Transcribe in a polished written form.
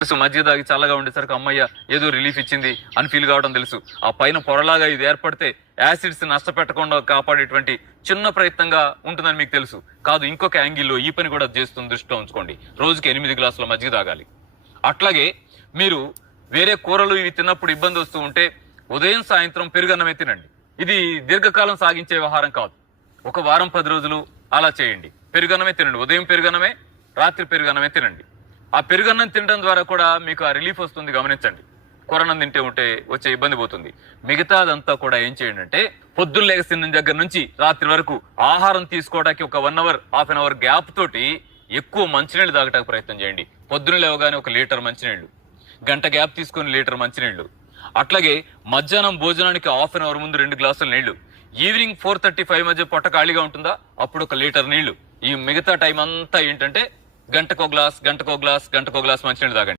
తెలుసు మజ్జిగ తాగి చల్లగా ఉండేసరికి అమ్మయ్య ఏదో రిలీఫ్ ఇచ్చింది అని ఫీల్ కావడం తెలుసు. ఆ పైన పొరలాగా ఇది ఏర్పడితే యాసిడ్స్ నష్టపెట్టకుండా కాపాడేటువంటి చిన్న ప్రయత్నంగా ఉంటుందని మీకు తెలుసు. కాదు, ఇంకొక యాంగిల్లో ఈ పని కూడా చేస్తుంది, దృష్టిలో ఉంచుకోండి. రోజుకి 8 గ్లాసుల మజ్జిగ తాగాలి. అట్లాగే మీరు వేరే కూరలు ఇవి తిన్నప్పుడు ఇబ్బంది వస్తూ ఉంటే ఉదయం సాయంత్రం పెరుగన్నమే తినండి. ఇది దీర్ఘకాలం సాగించే వ్యవహారం కాదు. ఒక వారం 10 రోజులు అలా చేయండి. పెరుగన్నమే తినండి. ఉదయం పెరుగన్నమే, రాత్రి పెరుగన్నమే తినండి. ఆ పెరుగన్నం తినడం ద్వారా కూడా మీకు ఆ రిలీఫ్ వస్తుంది, గమనించండి. కూరన్నం తింటే ఉంటే వచ్చే ఇబ్బంది పోతుంది. మిగతాదంతా కూడా ఏం చేయండి అంటే పొద్దున్న లేచిన దగ్గర నుంచి రాత్రి వరకు ఆహారం తీసుకోవడానికి ఒక 1 hour, half an hour gap తోటి ఎక్కువ మంచినీళ్ళు తాగడానికి ప్రయత్నం చేయండి. పొద్దున్న లేవగానే 1 లీటర్ మంచినీళ్లు, గంట గ్యాప్ తీసుకొని లీటర్ మంచినీళ్లు. అట్లాగే మధ్యాహ్నం భోజనానికి హాఫ్ అన్ అవర్ ముందు 2 గ్లాసుల నీళ్లు. ఈవినింగ్ 4:35 మధ్య పొట్ట ఖాళీగా ఉంటుందా, అప్పుడు 1 లీటర్ నీళ్లు. ఈ మిగతా టైం అంతా ఏంటంటే గంటకో గ్లాస్ మంచినీళ్ళు తాగండి.